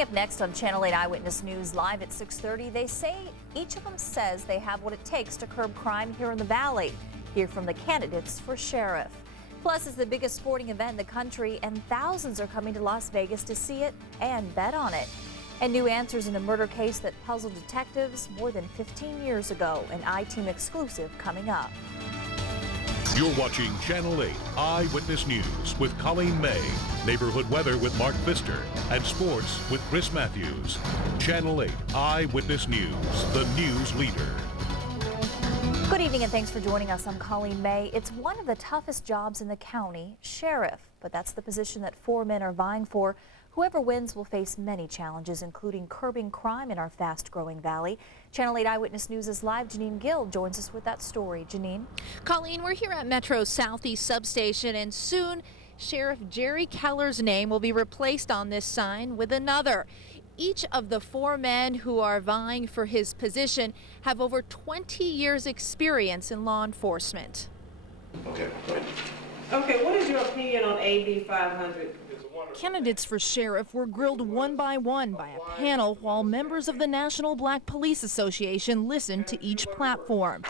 Coming up next on Channel 8 Eyewitness News Live at 6:30, they say each of them says they have what it takes to curb crime here in the Valley. Hear from the candidates for sheriff. Plus, it's the biggest sporting event in the country, and thousands are coming to Las Vegas to see it and bet on it. And new answers in a murder case that puzzled detectives more than 15 years ago. An I-Team exclusive coming up. You're watching Channel 8 Eyewitness News with Colleen May, neighborhood weather with Mark Pfister, and sports with Chris Maathuis. Channel 8 Eyewitness News, the news leader. Good evening and thanks for joining us. I'm Colleen May. It's one of the toughest jobs in the county, sheriff, but that's the position that 4 men are vying for. Whoever wins will face many challenges, including curbing crime in our fast-growing valley. Channel 8 Eyewitness News is live. Janine Gill joins us with that story. Janine? Colleen, we're here at Metro's Southeast Substation, and soon Sheriff Jerry Keller's name will be replaced on this sign with another. Each of the 4 men who are vying for his position have over 20 years experience in law enforcement. Okay, go ahead. Okay, what is your opinion on AB 500? Candidates for sheriff were grilled one by one by a panel while members of the National Black Police Association listened to each platform.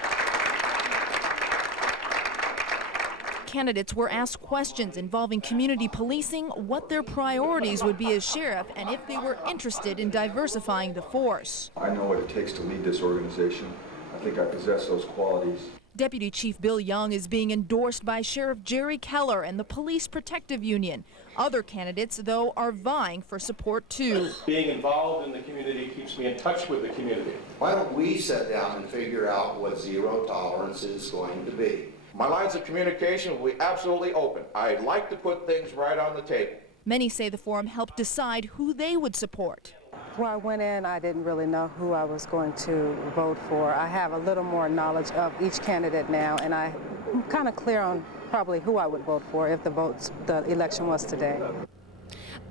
Candidates were asked questions involving community policing, what their priorities would be as sheriff, and if they were interested in diversifying the force. I know what it takes to lead this organization. I think I possess those qualities. Deputy Chief Bill Young is being endorsed by Sheriff Jerry Keller and the Police Protective Union. Other candidates, though, are vying for support, too. Being involved in the community keeps me in touch with the community. Why don't we sit down and figure out what zero tolerance is going to be? My lines of communication will be absolutely open. I'd like to put things right on the table. Many say the forum helped decide who they would support. Before I went in, I didn't really know who I was going to vote for. I have a little more knowledge of each candidate now, and I'm kind of clear on probably who I would vote for if the election was today.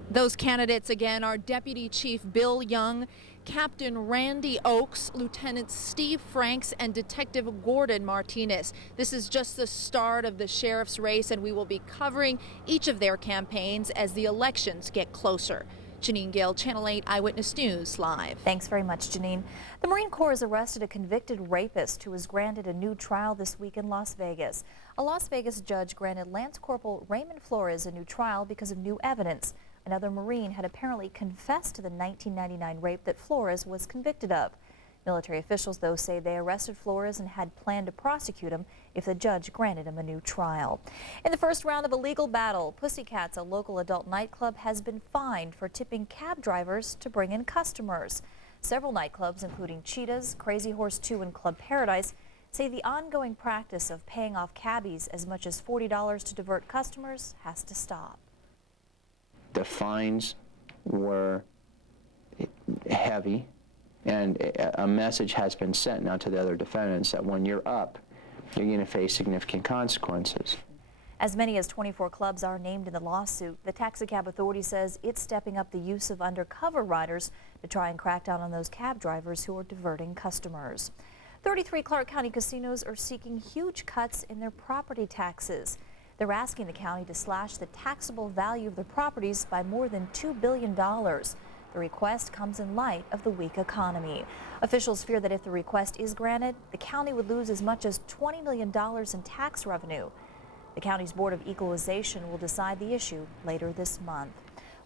Those candidates again are Deputy Chief Bill Young, Captain Randy Oakes, Lieutenant Steve Franks, and Detective Gordon Martinez. This is just the start of the sheriff's race, and we will be covering each of their campaigns as the elections get closer. Janine Gill, Channel 8 Eyewitness News, live. Thanks very much, Janine. The Marine Corps has arrested a convicted rapist who was granted a new trial this week in Las Vegas. A Las Vegas judge granted Lance Corporal Raymond Flores a new trial because of new evidence. Another Marine had apparently confessed to the 1999 rape that Flores was convicted of. Military officials, though, say they arrested Flores and had planned to prosecute him if the judge granted him a new trial. In the first round of a legal battle, Pussycats, a local adult nightclub, has been fined for tipping cab drivers to bring in customers. Several nightclubs, including Cheetah's, Crazy Horse 2, and Club Paradise, say the ongoing practice of paying off cabbies as much as $40 to divert customers has to stop. The fines were heavy, and a message has been sent now to the other defendants that when you're up, you're going to face significant consequences. As many as 24 clubs are named in the lawsuit. The Taxicab Authority says it's stepping up the use of undercover riders to try and crack down on those cab drivers who are diverting customers. 33 Clark County casinos are seeking huge cuts in their property taxes. They're asking the county to slash the taxable value of their properties by more than $2 billion. The request comes in light of the weak economy. Officials fear that if the request is granted, the county would lose as much as $20 million in tax revenue. The county's Board of Equalization will decide the issue later this month.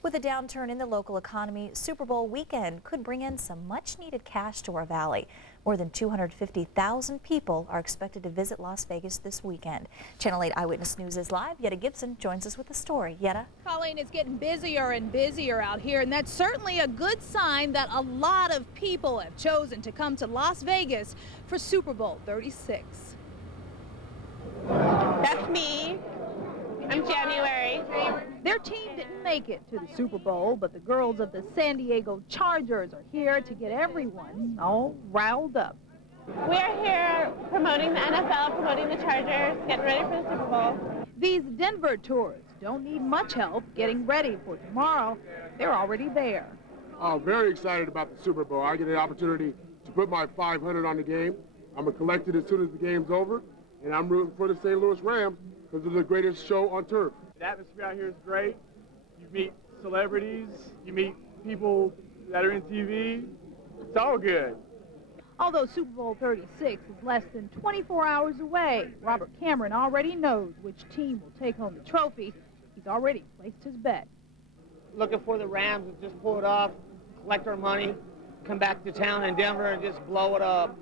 With a downturn in the local economy, Super Bowl weekend could bring in some much-needed cash to our valley. More than 250,000 people are expected to visit Las Vegas this weekend. Channel 8 Eyewitness News is live. Yetta Gibson joins us with the story. Yetta? Colleen, it's getting busier and busier out here, and that's certainly a good sign that a lot of people have chosen to come to Las Vegas for Super Bowl 36. That's me. I'm January. Their team didn't make it to the Super Bowl, but the girls of the San Diego Chargers are here to get everyone all riled up. We are here promoting the NFL, promoting the Chargers, getting ready for the Super Bowl. These Denver tourists don't need much help getting ready for tomorrow. They're already there. I'm very excited about the Super Bowl. I get the opportunity to put my 500 on the game. I'm going to collect it as soon as the game's over, and I'm rooting for the St. Louis Rams because they're the greatest show on turf. The atmosphere out here is great. You meet celebrities, you meet people that are in TV, it's all good. Although Super Bowl 36 is less than 24 hours away, Robert Cameron already knows which team will take home the trophy. He's already placed his bet. Looking for the Rams to just pull it off, collect our money, come back to town in Denver and just blow it up.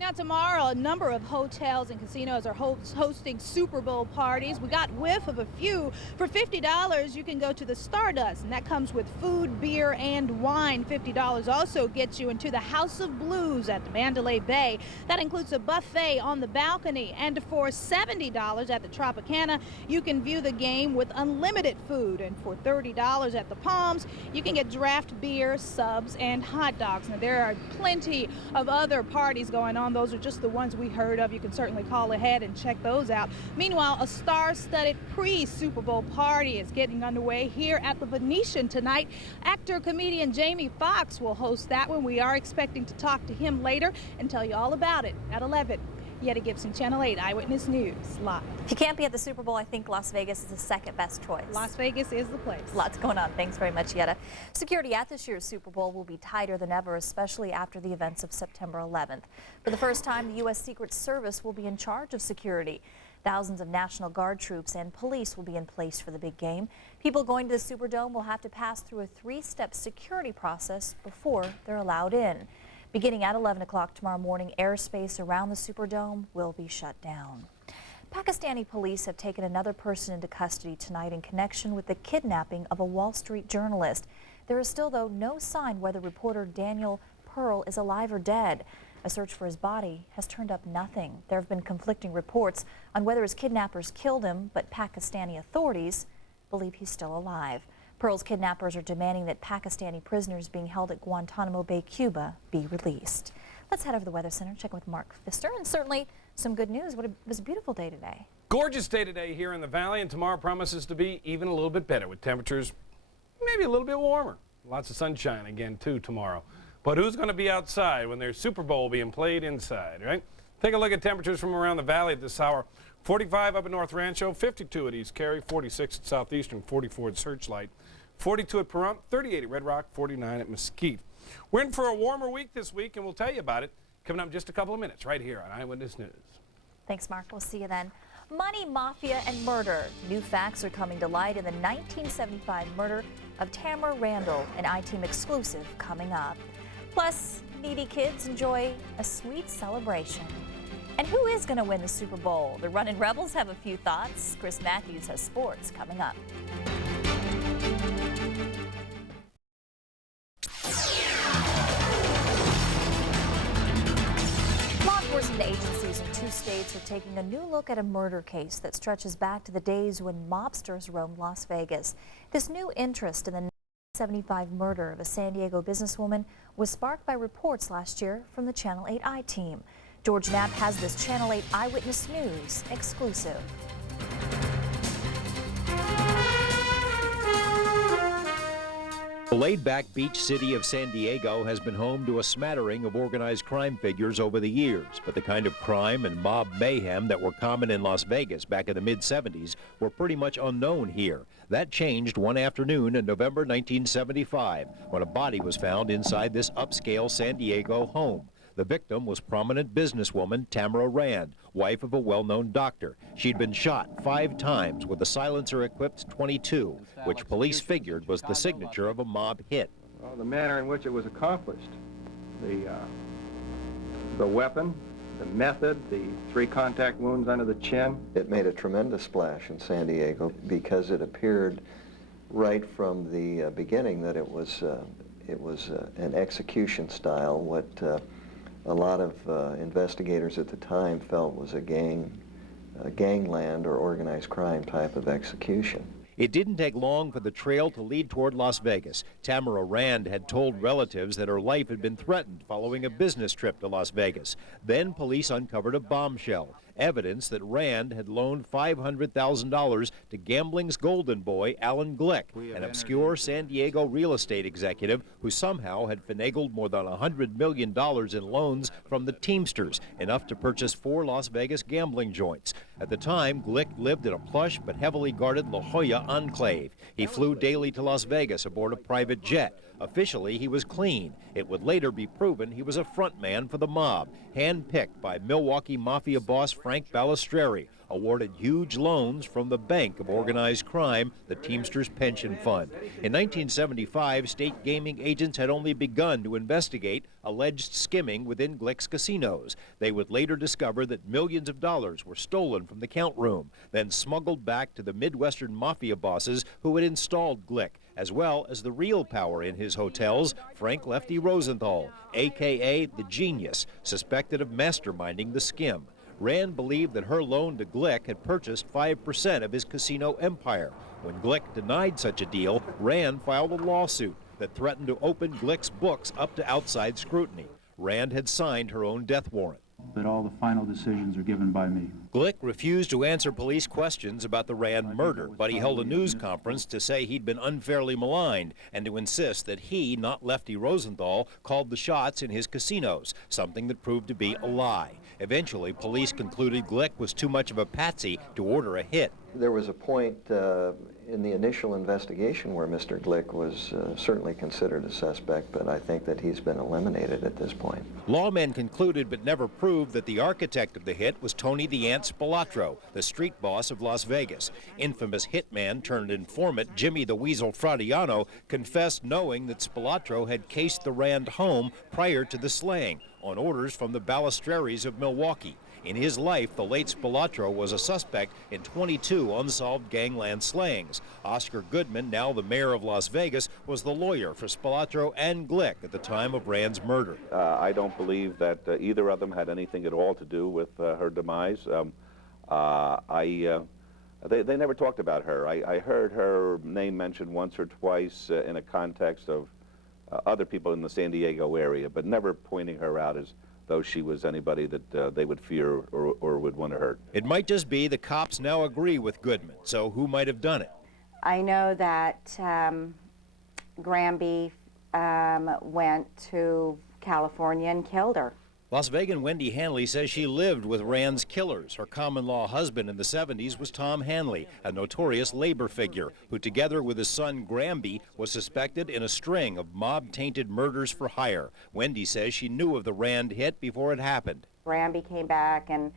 Now tomorrow, a number of hotels and casinos are hosting Super Bowl parties. We got whiff of a few. For $50, you can go to the Stardust, and that comes with food, beer, and wine. $50 also gets you into the House of Blues at the Mandalay Bay. That includes a buffet on the balcony. And for $70 at the Tropicana, you can view the game with unlimited food. And for $30 at the Palms, you can get draft beer, subs, and hot dogs. Now there are plenty of other parties going on. Those are just the ones we heard of. You can certainly call ahead and check those out. Meanwhile, a star-studded pre-Super Bowl party is getting underway here at the Venetian tonight. Actor-comedian Jamie Foxx will host that one. We are expecting to talk to him later and tell you all about it at 11. Yetta Gibson, Channel 8 Eyewitness News, live. If you can't be at the Super Bowl, I think Las Vegas is the second best choice. Las Vegas is the place. Lots going on. Thanks very much, Yetta. Security at this year's Super Bowl will be tighter than ever, especially after the events of September 11th. For the first time, the U.S. Secret Service will be in charge of security. Thousands of National Guard troops and police will be in place for the big game. People going to the Superdome will have to pass through a three-step security process before they're allowed in. Beginning at 11 o'clock tomorrow morning, airspace around the Superdome will be shut down. Pakistani police have taken another person into custody tonight in connection with the kidnapping of a Wall Street journalist. There is still, though, no sign whether reporter Daniel Pearl is alive or dead. A search for his body has turned up nothing. There have been conflicting reports on whether his kidnappers killed him, but Pakistani authorities believe he's still alive. Pearl's kidnappers are demanding that Pakistani prisoners being held at Guantanamo Bay, Cuba, be released. Let's head over to the Weather Center, check with Mark Pfister, and certainly some good news. It was a beautiful day today. Gorgeous day today here in the valley, and tomorrow promises to be even a little bit better with temperatures maybe a little bit warmer. Lots of sunshine again, too, tomorrow. But who's going to be outside when there's Super Bowl being played inside, right? Take a look at temperatures from around the valley at this hour. 45 up at North Rancho, 52 at East Cary, 46 at Southeastern, 44 at Searchlight, 42 at Pahrump, 38 at Red Rock, 49 at Mesquite. We're in for a warmer week this week, and we'll tell you about it coming up in just a couple of minutes right here on Eyewitness News. Thanks, Mark. We'll see you then. Money, mafia, and murder. New facts are coming to light in the 1975 murder of Tamara Randall, an I-Team exclusive coming up. Plus, needy kids enjoy a sweet celebration. And who is going to win the Super Bowl? The Runnin' Rebels have a few thoughts. Chris Maathuis has sports coming up. Law enforcement agencies in 2 states are taking a new look at a murder case that stretches back to the days when mobsters roamed Las Vegas. This new interest in the 1975 murder of a San Diego businesswoman was sparked by reports last year from the Channel 8 I-Team. George Knapp has this Channel 8 Eyewitness News exclusive. The laid-back beach city of San Diego has been home to a smattering of organized crime figures over the years, but the kind of crime and mob mayhem that were common in Las Vegas back in the mid-70s were pretty much unknown here. That changed one afternoon in November 1975 when a body was found inside this upscale San Diego home. The victim was prominent businesswoman Tamara Rand, wife of a well-known doctor. She'd been shot 5 times with a silencer-equipped .22, which police figured was the signature of a mob hit. Well, the manner in which it was accomplished, the weapon, the method, the 3 contact wounds under the chin. It made a tremendous splash in San Diego because it appeared right from the beginning that it was an execution style, what a lot of investigators at the time felt was a gangland or organized crime type of execution. It didn't take long for the trail to lead toward Las Vegas. Tamara Rand had told relatives that her life had been threatened following a business trip to Las Vegas. Then police uncovered a bombshell, evidence that Rand had loaned $500,000 to gambling's golden boy, Alan Glick, an obscure San Diego real estate executive who somehow had finagled more than $100 million in loans from the Teamsters, enough to purchase 4 Las Vegas gambling joints. At the time, Glick lived in a plush but heavily guarded La Jolla enclave. He flew daily to Las Vegas aboard a private jet. Officially, he was clean. It would later be proven he was a front man for the mob, handpicked by Milwaukee Mafia boss Frank Balistreri, awarded huge loans from the Bank of Organized Crime, the Teamsters Pension Fund. In 1975, state gaming agents had only begun to investigate alleged skimming within Glick's casinos. They would later discover that millions of dollars were stolen from the count room, then smuggled back to the Midwestern Mafia bosses who had installed Glick, as well as the real power in his hotels, Frank Lefty Rosenthal, a.k.a. the Genius, suspected of masterminding the skim. Rand believed that her loan to Glick had purchased 5% of his casino empire. When Glick denied such a deal, Rand filed a lawsuit that threatened to open Glick's books up to outside scrutiny. Rand had signed her own death warrant. But all the final decisions are given by me. Glick refused to answer police questions about the Rand murder, but he held a news conference to say he'd been unfairly maligned and to insist that he, not Lefty Rosenthal, called the shots in his casinos, something that proved to be a lie. Eventually, police concluded Glick was too much of a patsy to order a hit. There was a point in the initial investigation where Mr. Glick was certainly considered a suspect, but I think that he's been eliminated at this point. Lawmen concluded but never proved that the architect of the hit was Tony the Ant Spilatro, the street boss of Las Vegas. Infamous hitman turned informant Jimmy the Weasel Fradiano confessed knowing that Spilatro had cased the Rand home prior to the slaying, on orders from the Balistreris of Milwaukee. In his life, the late Spilatro was a suspect in 22 unsolved gangland slayings. Oscar Goodman, now the mayor of Las Vegas, was the lawyer for Spilatro and Glick at the time of Rand's murder. I don't believe that either of them had anything at all to do with her demise. They never talked about her. I heard her name mentioned once or twice in a context of other people in the San Diego area, but never pointing her out as though she was anybody that they would fear or would want to hurt. It might just be the cops now agree with Goodman, so who might have done it? I know that Granby went to California and killed her. Las Vegan Wendy Hanley says she lived with Rand's killers. Her common-law husband in the 70s was Tom Hanley, a notorious labor figure, who together with his son Granby was suspected in a string of mob-tainted murders for hire. Wendy says she knew of the Rand hit before it happened. Granby came back and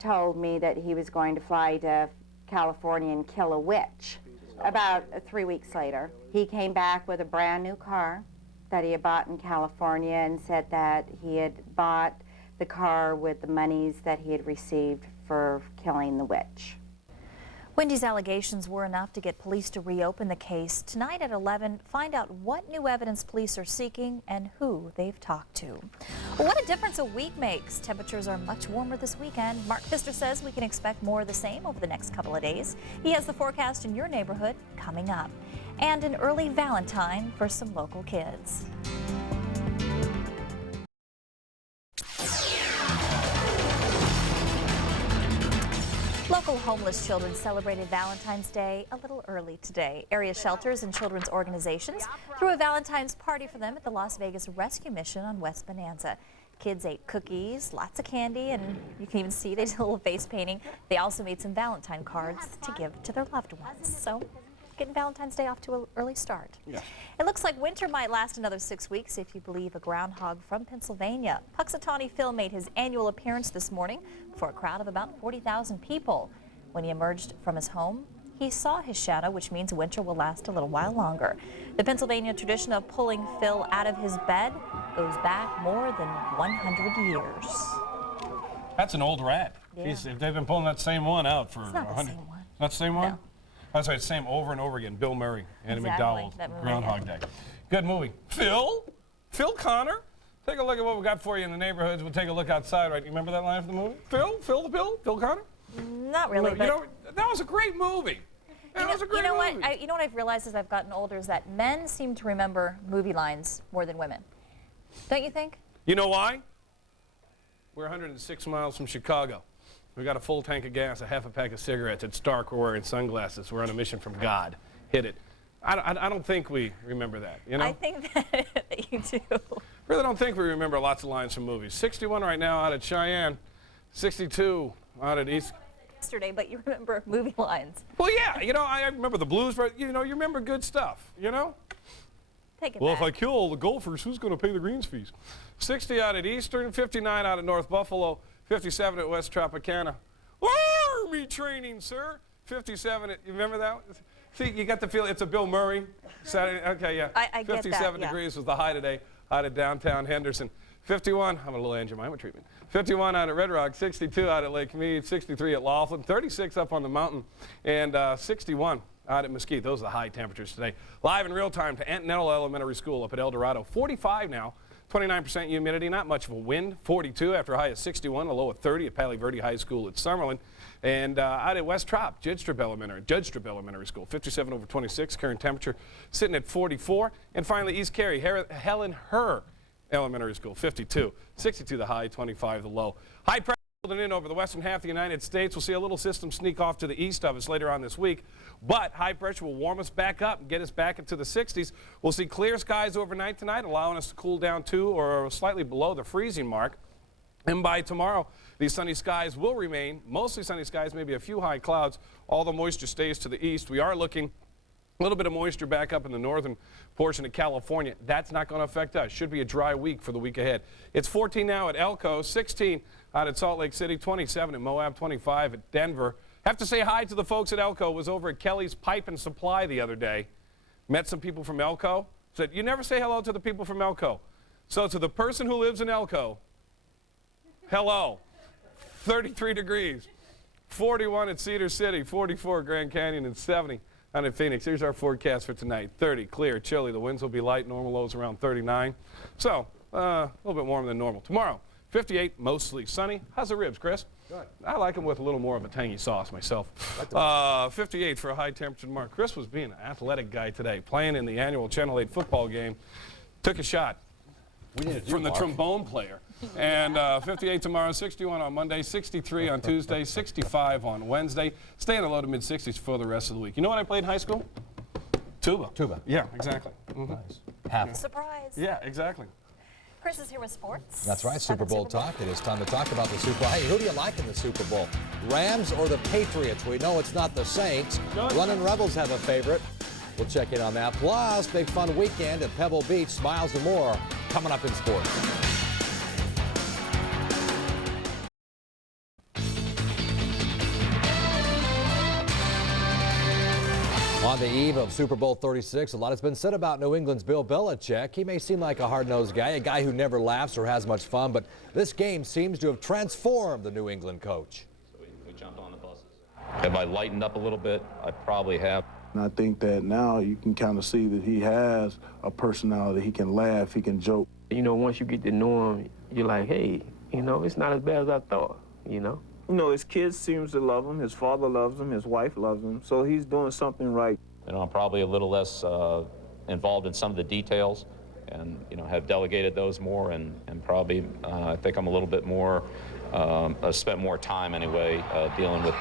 told me that he was going to fly to California and kill a witch. About 3 weeks later, he came back with a brand new car that he had bought in California and said that he had bought the car with the monies that he had received for killing the witch. Wendy's allegations were enough to get police to reopen the case. Tonight at 11, find out what new evidence police are seeking and who they've talked to. Well, what a difference a week makes. Temperatures are much warmer this weekend. Mark Pfister says we can expect more of the same over the next couple of days. He has the forecast in your neighborhood coming up. And an early Valentine for some local kids. Local homeless children celebrated Valentine's Day a little early today. Area shelters and children's organizations threw a Valentine's party for them at the Las Vegas Rescue Mission on West Bonanza. Kids ate cookies, lots of candy, and you can even see they did a little face painting. They also made some Valentine cards to give to their loved ones. So, getting Valentine's Day off to an early start. Yeah. It looks like winter might last another 6 weeks if you believe a groundhog from Pennsylvania. Puxatawney Phil made his annual appearance this morning for a crowd of about 40,000 people. When he emerged from his home, he saw his shadow, which means winter will last a little while longer. The Pennsylvania tradition of pulling Phil out of his bed goes back more than 100 years. That's an old rat. Yeah. Jeez, if they've been pulling that same one out for It's not 100. the same one. Not the same one? No. That's right, same over and over again. Bill Murray, Andy Exactly, McDowell, that movie, Groundhog Day. Good movie. Phil Connor. Take a look at what we got for you in the neighborhoods. We'll take a look outside, right? You remember that line from the movie? Phil Connor? Not really, You but know, that was a great movie. That was a great movie. You know what I've realized as I've gotten older is that men seem to remember movie lines more than women. Don't you think? You know why? We're 106 miles from Chicago. We got a full tank of gas, a half a pack of cigarettes. It's dark. We're wearing sunglasses. We're on a mission from God. Hit it. I don't think we remember that, you know? I think that you do. Really don't think we remember lots of lines from movies. 61 right now out at Cheyenne. 62 out at East. Yesterday, but you remember movie lines. Well, yeah, you know, I remember the blues, but you know, you remember good stuff, you know? Take it Well, back. if I kill all the golfers, who's going to pay the greens fees? 60 out at Eastern, 59 out at North Buffalo, 57 at West Tropicana. Army training, sir. 57 at, you remember that? See, you got the feel, it's a Bill Murray. Saturday, okay, yeah. I get that, 57 yeah. degrees was the high today out at downtown Henderson. 51, I'm a little angioedema treatment. 51 out at Red Rock, 62 out at Lake Mead, 63 at Laughlin, 36 up on the mountain, and 61 out at Mesquite. Those are the high temperatures today. Live in real time to Antonello Elementary School up at El Dorado. 45 now, 29% humidity, not much of a wind. 42 after a high of 61, a low of 30 at Palo Verde High School at Summerlin. And out at West Trop, Judge Strip Elementary School, 57 over 26, current temperature sitting at 44. And finally, East Cary, Helen Herr Elementary School, 52. 62 the high, 25 the low. High pressure holding in over the western half of the United States. We'll see a little system sneak off to the east of us later on this week. But high pressure will warm us back up and get us back into the 60s. We'll see clear skies overnight tonight, allowing us to cool down to or slightly below the freezing mark. And by tomorrow, these sunny skies will remain. Mostly sunny skies, maybe a few high clouds. All the moisture stays to the east. We are looking a little bit of moisture back up in the northern portion of California. That's not going to affect us. Should be a dry week for the week ahead. It's 14 now at Elko, 16 out at Salt Lake City, 27 at Moab, 25 at Denver. Have to say hi to the folks at Elko. Was over at Kelly's Pipe and Supply the other day. Met some people from Elko. Said, you never say hello to the people from Elko. So to the person who lives in Elko, hello. 33 degrees. 41 at Cedar City, 44 at Grand Canyon, and 70 out at Phoenix. Here's our forecast for tonight. 30, clear, chilly. The winds will be light. Normal lows around 39. So a little bit warmer than normal. Tomorrow, 58, mostly sunny. How's the ribs, Chris? Good. I like them with a little more of a tangy sauce myself. 58 for a high temperature tomorrow. Chris was being an athletic guy today, playing in the annual Channel 8 football game. Took a shot from the trombone player. And 58 tomorrow, 61 on Monday, 63 on Tuesday, 65 on Wednesday. Stay in the low to mid-60s for the rest of the week. You know what I played in high school? Tuba. Tuba. Yeah, exactly. Nice. Half. Surprise. Yeah, exactly. Chris is here with sports. That's right, Super Bowl talk. It is time to talk about the Super Bowl. Hey, who do you like in the Super Bowl? Rams or the Patriots? We know it's not the Saints. Running Rebels have a favorite. We'll check in on that. Plus, big fun weekend at Pebble Beach. Smiles and more coming up in sports. On the eve of Super Bowl 36, a lot has been said about New England's Bill Belichick. He may seem like a hard-nosed guy, a guy who never laughs or has much fun, but this game seems to have transformed the New England coach. So we jumped on the buses. Have I lightened up a little bit? I probably have. And I think that now you can kind of see that he has a personality. He can laugh, he can joke. You know, once you get to know him, you're like, hey, you know, it's not as bad as I thought, you know? You know, his kids seems to love him, his father loves him, his wife loves him, so he's doing something right. You know, I'm probably a little less involved in some of the details and, you know, have delegated those more and probably I think I'm a little bit more, spent more time anyway dealing with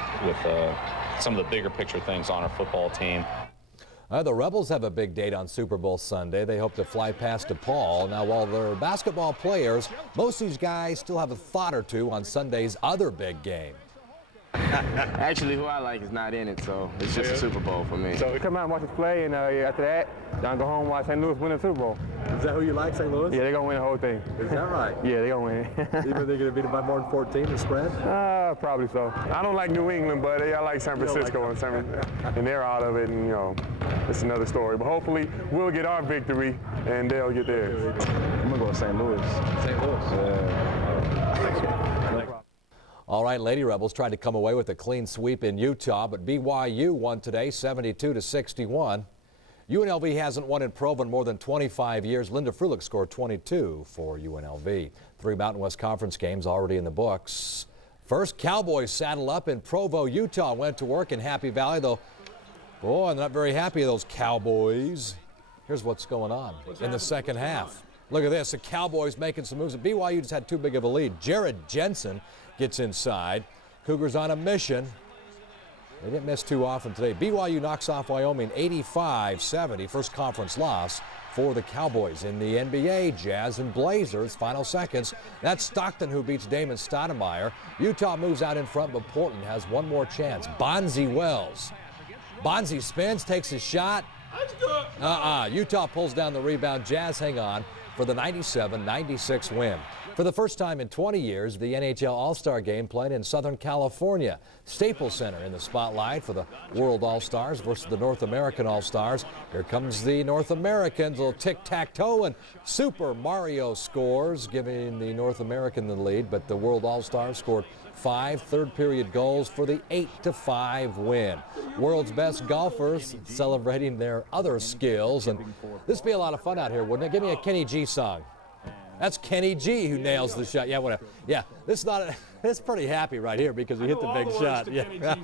some of the bigger picture things on our football team. The Rebels have a big date on Super Bowl Sunday. They hope to fly past DePaul. Now, while they're basketball players, most of these guys still have a thought or two on Sunday's other big game. Actually, who I like is not in it, so it's just a Super Bowl for me. So we come out and watch us play, and after that, y'all go home and watch St. Louis win the Super Bowl. Is that who you like, St. Louis? Yeah, they're going to win the whole thing. Is that right? Yeah, they're going to win it. Even they're going to beat it by more than 14, the spread? Probably so. I don't like New England, but I like San Francisco, and they're out of it, and, you know, it's another story. But hopefully, we'll get our victory, and they'll get theirs. I'm going to go with St. Louis. St. Louis? Yeah. All right, Lady Rebels tried to come away with a clean sweep in Utah, but BYU won today 72-61. UNLV hasn't won in Provo in more than 25 years. Linda Frulich scored 22 for UNLV. 3 Mountain West Conference games already in the books. First, Cowboys saddle up in Provo, Utah. Went to work in Happy Valley, though. Boy, I'm not very happy, those Cowboys. Here's what's going on in the second half. Look at this, the Cowboys making some moves. BYU just had too big of a lead. Jared Jensen gets inside. Cougars on a mission. They didn't miss too often today. BYU knocks off Wyoming 85-70. First conference loss for the Cowboys. In the NBA, Jazz and Blazers, final seconds. That's Stockton who beats Damon Stoudemire. Utah moves out in front, but Portland has one more chance. Bonzi Wells. Bonzi spins, takes his shot. Utah pulls down the rebound. Jazz hang on for the 97-96 win. For the first time in 20 years, the NHL All-Star Game played in Southern California. Staples Center in the spotlight for the World All-Stars versus the North American All-Stars. Here comes the North Americans, a little tic-tac-toe, and Super Mario scores, giving the North American the lead, but the World All-Stars scored 5 third-period goals for the 8-5 win. World's best golfers celebrating their other skills, and this would be a lot of fun out here, wouldn't it? Give me a Kenny G song. That's Kenny G who nails the shot. Yeah, whatever. Yeah, this is not. It's pretty happy right here because he hit the big shot. Yeah.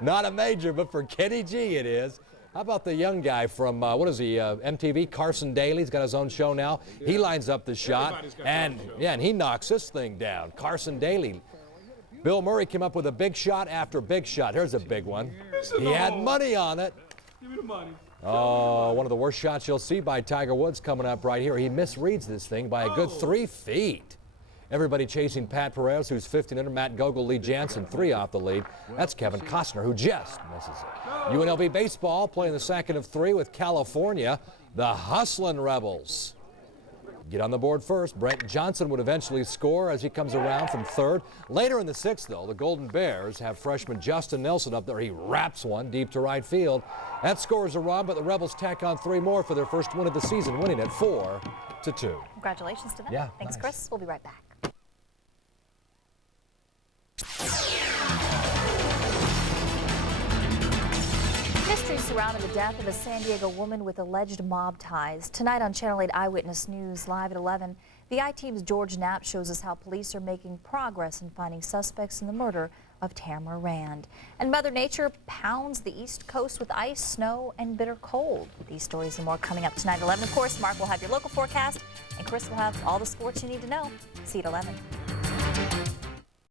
Not a major, but for Kenny G it is. How about the young guy from what is he? MTV, Carson Daly. He's got his own show now. Yeah. He lines up the shot, and he knocks this thing down. Carson Daly. Bill Murray came up with a big shot after big shot. Here's a big one. He had money on it. Give me the money. Oh, one of the worst shots you'll see by Tiger Woods coming up right here. He misreads this thing by a good 3 feet. Everybody chasing Pat Perez, who's 15 under. Matt Gogol, Lee Jansen, 3 off the lead. That's Kevin Costner, who just misses it. UNLV baseball playing the second of 3 with California. The Hustlin' Rebels get on the board first. Brent Johnson would eventually score as he comes around from third. Later in the 6th, though, the Golden Bears have freshman Justin Nelson up there. He wraps one deep to right field. That scores a run, but the Rebels tack on 3 more for their first win of the season, winning at 4-2. Congratulations to them. Yeah, thanks, nice. Chris. We'll be right back. Mystery surrounding the death of a San Diego woman with alleged mob ties. Tonight on Channel 8 Eyewitness News, live at 11, the I-Team's George Knapp shows us how police are making progress in finding suspects in the murder of Tamara Rand. And Mother Nature pounds the East Coast with ice, snow, and bitter cold. These stories and more coming up tonight at 11. Of course, Mark will have your local forecast, and Chris will have all the sports you need to know. See you at 11.